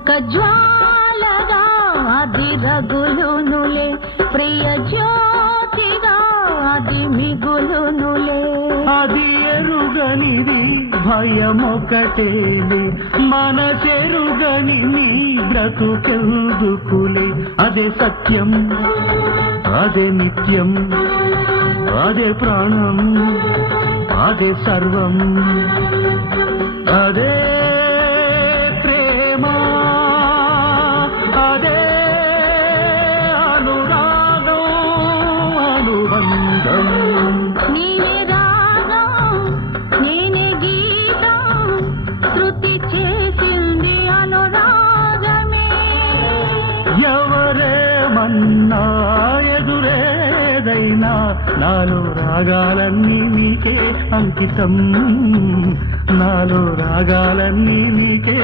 ఒక జ్వాలగా అది రగులునులే, ప్రియ జ్యోతిగా అది మిగులునులే. అది ఎరుగనిది భయమొకటేలే, మన చెరుగని నీ బ్రతుకెందుకులే. అదే సత్యం, అదే నిత్యం, అదే ప్రాణం, అదే సర్వం, అదే ప్రేమ, అదే అనురాగం, అనుబంధం. నీవే రాగం, నేనే గీతం, శృతి చేసింది అనురాగమే. ఎవరేమన్నా ఎదురేదైనా నాలో రాగాలన్నీ నీకే అంకితం, నాలో రాగాలన్నీ నీకే